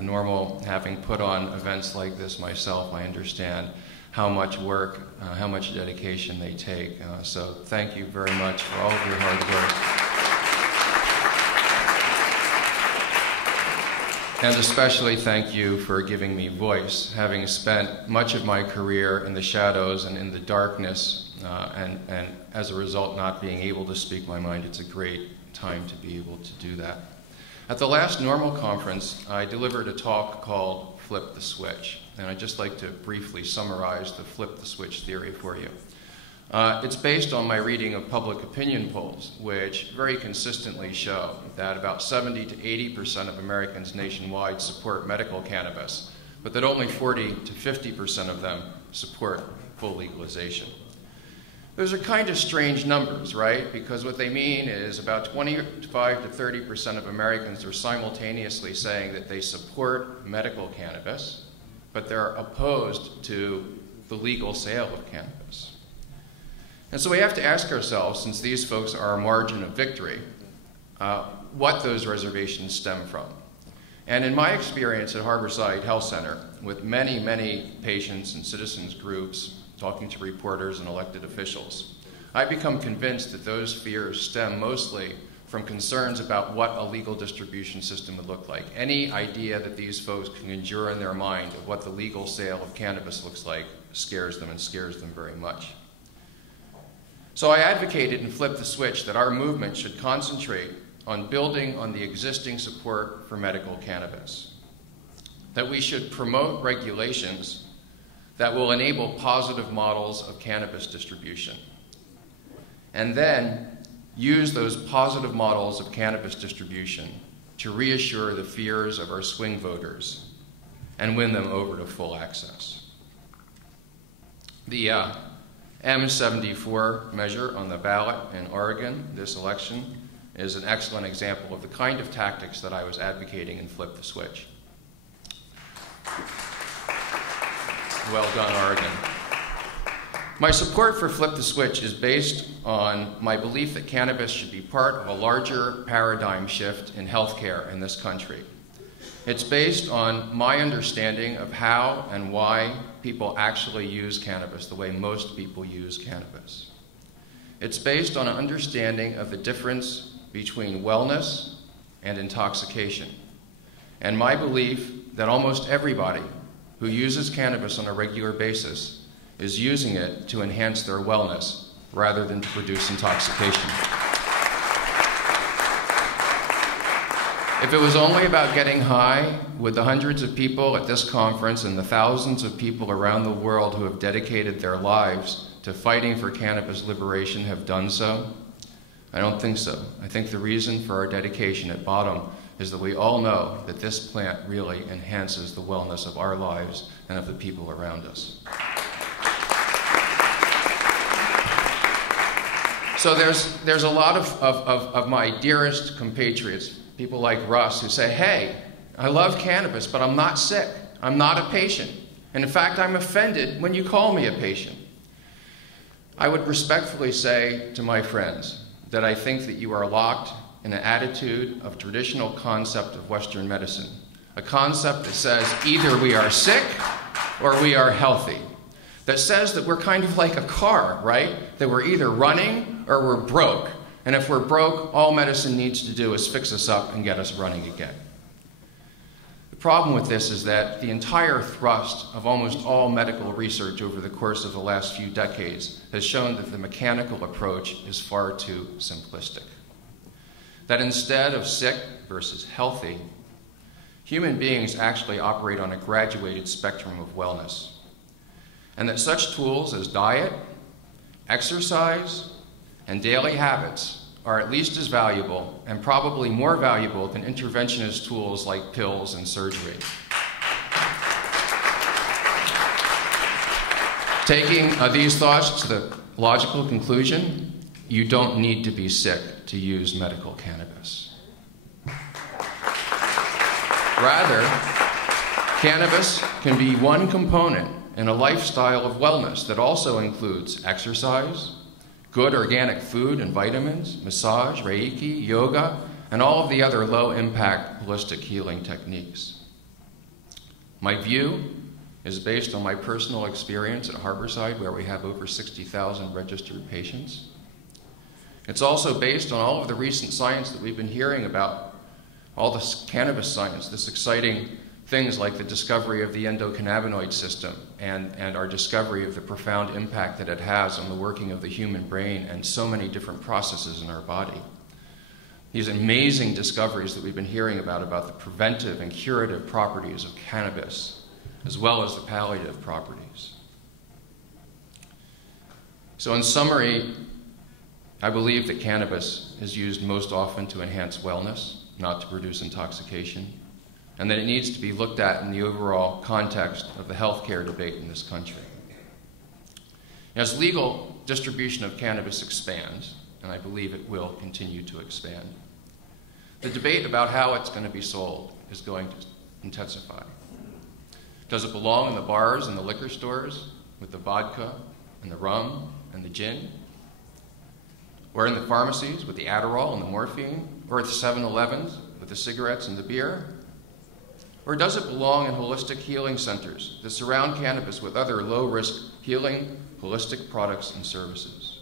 NORML, having put on events like this myself, I understand how much work, how much dedication they take. So thank you very much for all of your hard work. And especially thank you for giving me voice, having spent much of my career in the shadows and in the darkness, and as a result not being able to speak my mind. It's a great time to be able to do that. At the last NORML conference, I delivered a talk called Flip the Switch, and I'd just like to briefly summarize the flip the switch theory for you. It's based on my reading of public opinion polls, which very consistently show that about 70 to 80% of Americans nationwide support medical cannabis, but that only 40 to 50% of them support full legalization. Those are kind of strange numbers, right? Because what they mean is about 25 to 30% of Americans are simultaneously saying that they support medical cannabis, but they're opposed to the legal sale of cannabis. And so we have to ask ourselves, since these folks are our margin of victory, what those reservations stem from. And in my experience at Harborside Health Center, with many, many patients and citizens groups, talking to reporters and elected officials, I've become convinced that those fears stem mostly from concerns about what a legal distribution system would look like. Any idea that these folks can endure in their mind of what the legal sale of cannabis looks like scares them, and scares them very much. So I advocated in Flip the Switch that our movement should concentrate on building on the existing support for medical cannabis, that we should promote regulations that will enable positive models of cannabis distribution, and then use those positive models of cannabis distribution to reassure the fears of our swing voters and win them over to full access. The M74 measure on the ballot in Oregon this election is an excellent example of the kind of tactics that I was advocating in Flip the Switch. Well done, Oregon. My support for Flip the Switch is based on my belief that cannabis should be part of a larger paradigm shift in healthcare in this country. It's based on my understanding of how and why people actually use cannabis the way most people use cannabis. It's based on an understanding of the difference between wellness and intoxication, and my belief that almost everybody who uses cannabis on a regular basis is using it to enhance their wellness rather than to produce intoxication. If it was only about getting high, would the hundreds of people at this conference and the thousands of people around the world who have dedicated their lives to fighting for cannabis liberation have done so? I don't think so. I think the reason for our dedication at bottom is that we all know that this plant really enhances the wellness of our lives and of the people around us. So there's a lot of my dearest compatriots, people like Russ, who say, hey, I love cannabis, but I'm not sick. I'm not a patient. And in fact, I'm offended when you call me a patient. I would respectfully say to my friends that I think that you are locked in an attitude of traditional concept of Western medicine, a concept that says either we are sick or we are healthy, that says that we're kind of like a car, right? That we're either running or we're broke, and if we're broke, all medicine needs to do is fix us up and get us running again. The problem with this is that the entire thrust of almost all medical research over the course of the last few decades has shown that the mechanical approach is far too simplistic. That instead of sick versus healthy, human beings actually operate on a graduated spectrum of wellness, and that such tools as diet, exercise, and daily habits are at least as valuable and probably more valuable than interventionist tools like pills and surgery. Taking these thoughts to the logical conclusion, you don't need to be sick to use medical cannabis. Rather, cannabis can be one component in a lifestyle of wellness that also includes exercise, good organic food and vitamins, massage, Reiki, yoga, and all of the other low-impact holistic healing techniques. My view is based on my personal experience at Harborside, where we have over 60,000 registered patients. It's also based on all of the recent science that we've been hearing about, all this cannabis science, this exciting things like the discovery of the endocannabinoid system and our discovery of the profound impact that it has on the working of the human brain and so many different processes in our body. These amazing discoveries that we've been hearing about the preventive and curative properties of cannabis, as well as the palliative properties. So in summary, I believe that cannabis is used most often to enhance wellness, not to produce intoxication, and that it needs to be looked at in the overall context of the healthcare debate in this country. As legal distribution of cannabis expands, and I believe it will continue to expand, the debate about how it's going to be sold is going to intensify. Does it belong in the bars and the liquor stores with the vodka and the rum and the gin? Or in the pharmacies with the Adderall and the morphine? Or at the 7-Elevens with the cigarettes and the beer? Or does it belong in holistic healing centers that surround cannabis with other low-risk healing, holistic products and services?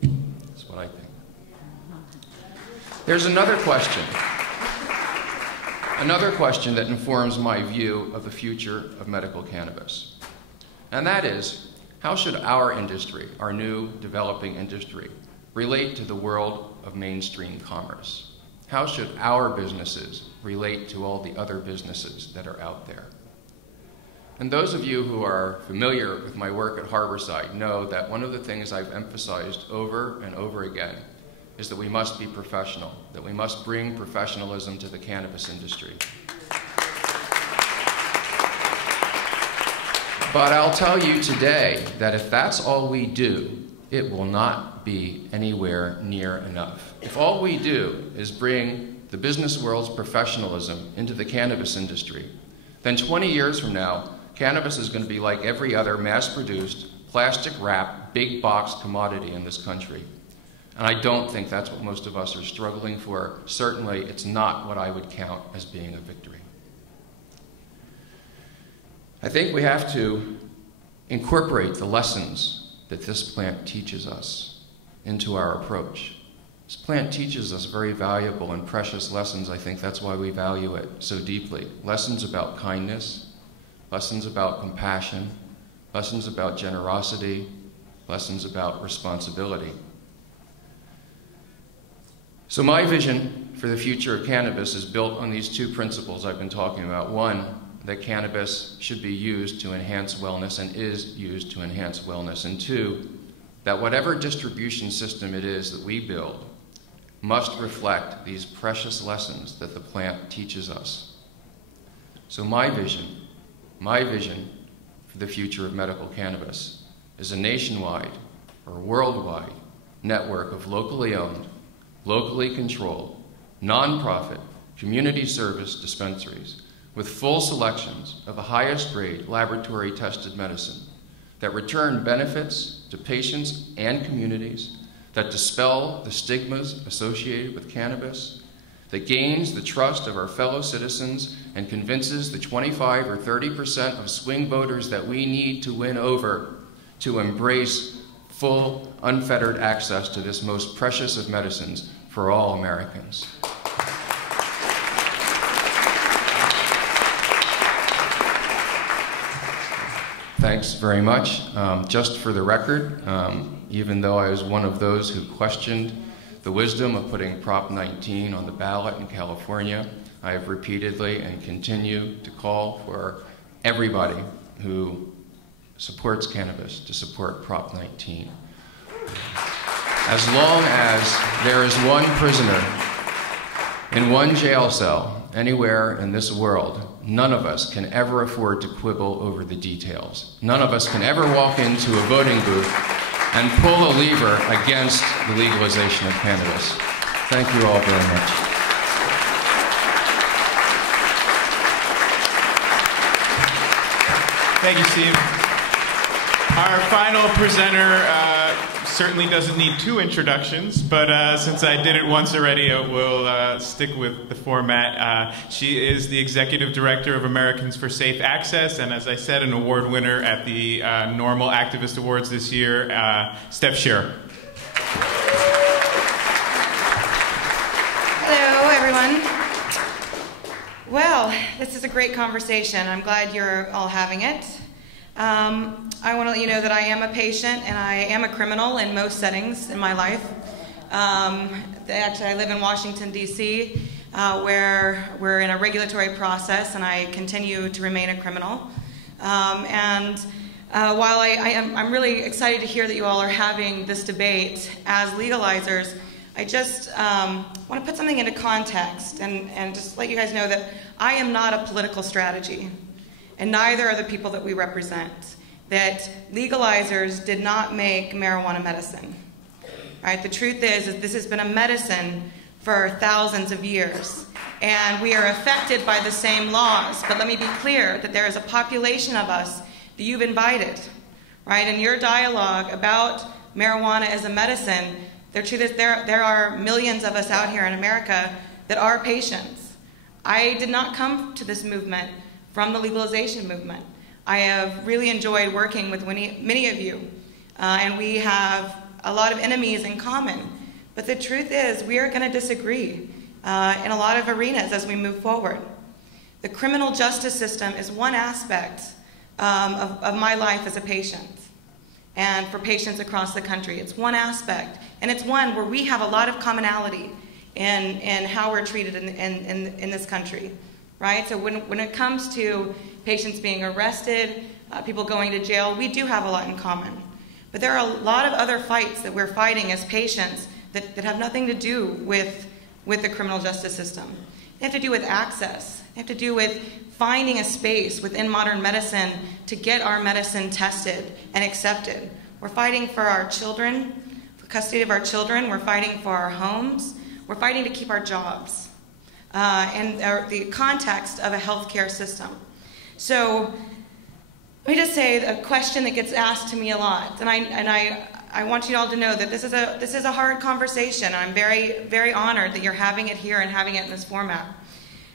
That's what I think. There's another question that informs my view of the future of medical cannabis. And that is, how should our industry, our new developing industry, relate to the world of mainstream commerce? How should our businesses relate to all the other businesses that are out there? And those of you who are familiar with my work at Harborside know that one of the things I've emphasized over and over again is that we must be professional, that we must bring professionalism to the cannabis industry. But I'll tell you today that if that's all we do, it will not be anywhere near enough. If all we do is bring the business world's professionalism into the cannabis industry, then 20 years from now, cannabis is going to be like every other mass-produced, plastic-wrapped, big-box commodity in this country. And I don't think that's what most of us are struggling for. Certainly, it's not what I would count as being a victory. I think we have to incorporate the lessons that this plant teaches us into our approach. This plant teaches us very valuable and precious lessons. I think that's why we value it so deeply. Lessons about kindness, lessons about compassion, lessons about generosity, lessons about responsibility. So my vision for the future of cannabis is built on these two principles I've been talking about. One, that cannabis should be used to enhance wellness and is used to enhance wellness. And two, that whatever distribution system it is that we build must reflect these precious lessons that the plant teaches us. So my vision for the future of medical cannabis is a nationwide or worldwide network of locally owned, locally controlled, nonprofit, community service dispensaries with full selections of the highest grade laboratory tested medicine that return benefits to patients and communities, that dispel the stigmas associated with cannabis, that gains the trust of our fellow citizens and convinces the 25 or 30% of swing voters that we need to win over to embrace full, unfettered access to this most precious of medicines for all Americans. Thanks very much. Just for the record, even though I was one of those who questioned the wisdom of putting Prop 19 on the ballot in California, I have repeatedly and continue to call for everybody who supports cannabis to support Prop 19. As long as there is one prisoner in one jail cell anywhere in this world, none of us can ever afford to quibble over the details. None of us can ever walk into a voting booth and pull a lever against the legalization of cannabis. Thank you all very much. Thank you, Steve. Our final presenter certainly doesn't need 2 introductions, but since I did it once already, we'll stick with the format. She is the Executive Director of Americans for Safe Access, and as I said, an award winner at the NORML Activist Awards this year, Steph Sherer. Hello, everyone. Well, this is a great conversation. I'm glad you're all having it. I want to let you know that I am a patient and I am a criminal in most settings in my life. Actually, I live in Washington, D.C., where we're in a regulatory process and I continue to remain a criminal. While I'm really excited to hear that you all are having this debate as legalizers, I just want to put something into context and just let you guys know that I am not a political strategy. And neither are the people that we represent. That legalizers did not make marijuana medicine. Right? The truth is this has been a medicine for thousands of years. And we are affected by the same laws. But let me be clear that there is a population of us that you've invited. Right? In your dialogue about marijuana as a medicine, the truth is there are millions of us out here in America that are patients. I did not come to this movement from the legalization movement. I have really enjoyed working with many of you, and we have a lot of enemies in common. But the truth is, we are going to disagree in a lot of arenas as we move forward. The criminal justice system is one aspect of my life as a patient, and for patients across the country. It's one aspect, and it's one where we have a lot of commonality in how we're treated in this country. Right? So when it comes to patients being arrested, people going to jail, we do have a lot in common. But there are a lot of other fights that we're fighting as patients that have nothing to do with the criminal justice system. They have to do with access. They have to do with finding a space within modern medicine to get our medicine tested and accepted. We're fighting for our children, for custody of our children. We're fighting for our homes. We're fighting to keep our jobs. And the context of a healthcare system. So let me just say a question that gets asked to me a lot, and I want you all to know that this is a hard conversation. I'm very, very honored that you're having it here and having it in this format.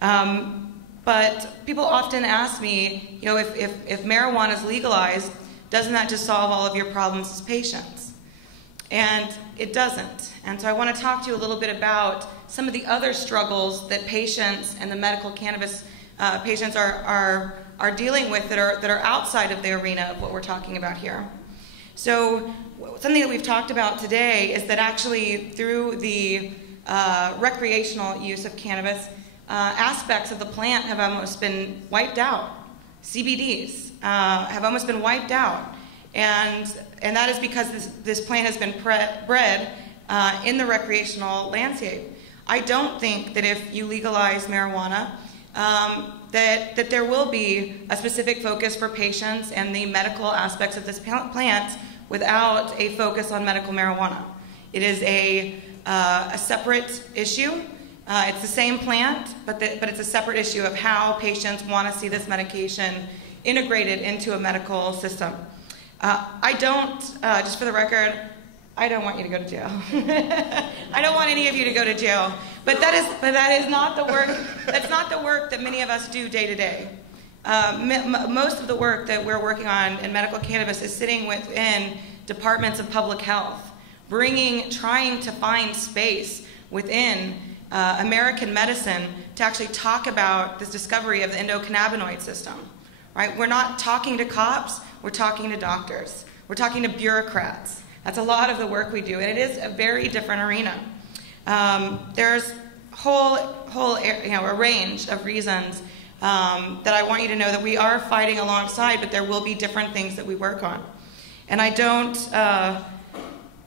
But people often ask me, you know, if marijuana is legalized, doesn't that just solve all of your problems as patients? And it doesn't. And so I want to talk to you a little bit about some of the other struggles that patients and the medical cannabis patients are dealing with that are outside of the arena of what we're talking about here. So something that we've talked about today is that actually through the recreational use of cannabis, aspects of the plant have almost been wiped out. CBDs have almost been wiped out. And that is because this plant has been bred in the recreational landscape. I don't think that if you legalize marijuana, that there will be a specific focus for patients and the medical aspects of this plant without a focus on medical marijuana. It is a separate issue. It's the same plant, but it's a separate issue of how patients want to see this medication integrated into a medical system. I don't, just for the record, I don't want you to go to jail. I don't want any of you to go to jail. But that is not the work. That's not the work that many of us do day to day. Most of the work that we're working on in medical cannabis is sitting within departments of public health, trying to find space within American medicine to actually talk about this discovery of the endocannabinoid system. Right? We're not talking to cops. We're talking to doctors. We're talking to bureaucrats. That's a lot of the work we do, and it is a very different arena. There's a range of reasons that I want you to know that we are fighting alongside, but there will be different things that we work on. And I don't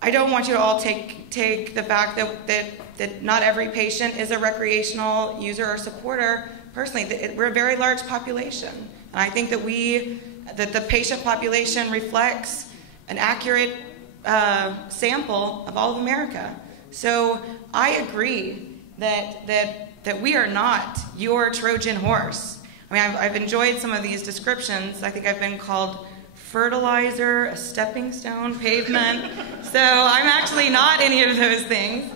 want you to all take the fact that not every patient is a recreational user or supporter. Personally, we're a very large population, and I think that the patient population reflects an accurate sample of all of America. So I agree that we are not your Trojan horse. I mean, I've enjoyed some of these descriptions. I think I've been called fertilizer, a stepping stone, pavement. So I'm actually not any of those things.